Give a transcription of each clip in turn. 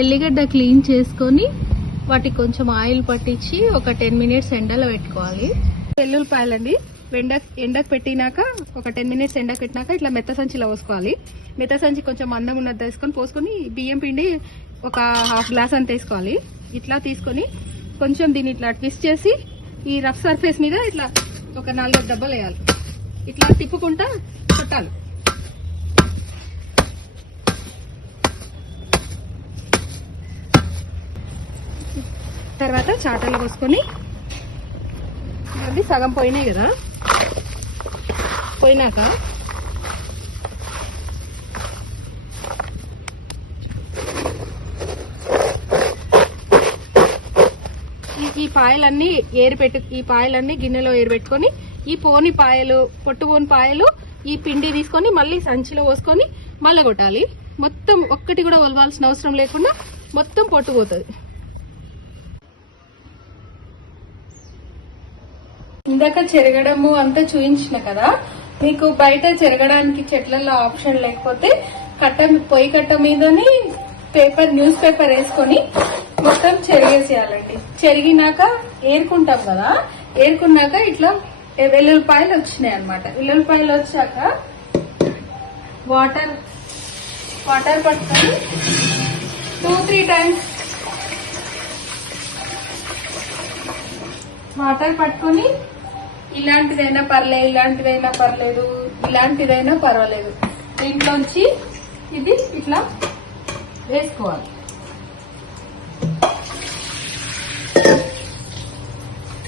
ఎల్లిగడ్డ క్లీన్ చేసుకొని వాటికి కొంచెం ఆయిల్ పట్టించి ఒక టెన్ మినిట్స్ ఎండలో పెట్టుకోవాలి. వెల్లుల్లిపాయలండి. ఎండ ఎండకు పెట్టినాక ఒక టెన్ మినిట్స్ ఎండకు పెట్టినాక ఇట్లా మెత్త సంచిలో పోసుకోవాలి. మెత్త సంచి కొంచెం మందం ఉన్నది తీసుకొని పోసుకొని బియ్యం పిండి ఒక హాఫ్ గ్లాస్ అంత వేసుకోవాలి. ఇట్లా తీసుకొని కొంచెం దీన్ని ఇట్లా ట్విస్ట్ చేసి ఈ రఫ్ సర్ఫేస్ మీద ఇట్లా ఒక నాలుగు దెబ్బలు వేయాలి. ఇట్లా తిప్పుకుంటా కొట్టాలి. తర్వాత చాటలు పోసుకొని అవి సగం పోయినాయి కదా. పోయినాక ఈ పాయలన్నీ ఏరు పెట్టు ఈ పాయలన్నీ గిన్నెలో ఏరు పెట్టుకొని ఈ పోని పాయలు పొట్టు పోని పాయలు ఈ పిండి తీసుకొని మళ్ళీ సంచిలో పోసుకొని మళ్ళీ కొట్టాలి. మొత్తం ఒక్కటి కూడా వలవాల్సిన అవసరం లేకుండా మొత్తం పొట్టు ఇందాక చెరగడము అంతా చూయించిన కదా? మీకు బయట చెరగడానికి చెట్లలో ఆప్షన్ లేకపోతే కట్ట పొయ్యి కట్ట మీదని పేపర్ న్యూస్ పేపర్ వేసుకొని మొత్తం చెరిగేసేయాలండి. చెరిగినాక ఏరుకుంటాం కదా? ఏరుకున్నాక ఇట్లా వెల్లుల్లిపాయలు వచ్చినాయి అనమాట వెల్లుల్లిపాయలు వచ్చాక వాటర్ వాటర్ పట్టుకొని టూ త్రీ టైమ్స్ వాటర్ పట్టుకొని ఇలాంటిదైనా పర్లేదు ఇలాంటిదైనా పర్లేదు ఇలాంటిదైనా పర్వాలేదు. దీంట్లోంచి ఇది ఇట్లా వేసుకోవాలి.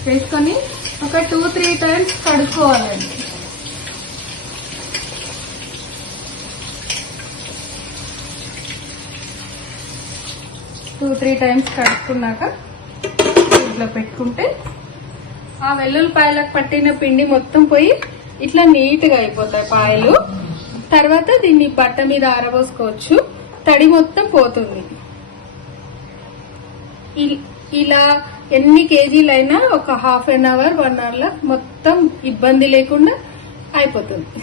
వేసుకొని ఒక టూ త్రీ టైమ్స్ కడుక్కోవాలండి. టూ త్రీ టైమ్స్ కడుక్కున్నాక ఇట్లా పెట్టుకుంటే ఆ వెల్లుల్లిపాయలకు పట్టిన పిండి మొత్తం పోయి ఇట్లా నీట్గా అయిపోతాయి పాయలు. తర్వాత దీన్ని బట్ట మీద ఆరబోసుకోవచ్చు. తడి మొత్తం పోతుంది. ఇ- ఇలా ఎన్ని కేజీలైనా ఒక హాఫ్ అన్ అవర్ వన్ అవర్లో మొత్తం ఇబ్బంది లేకుండా అయిపోతుంది.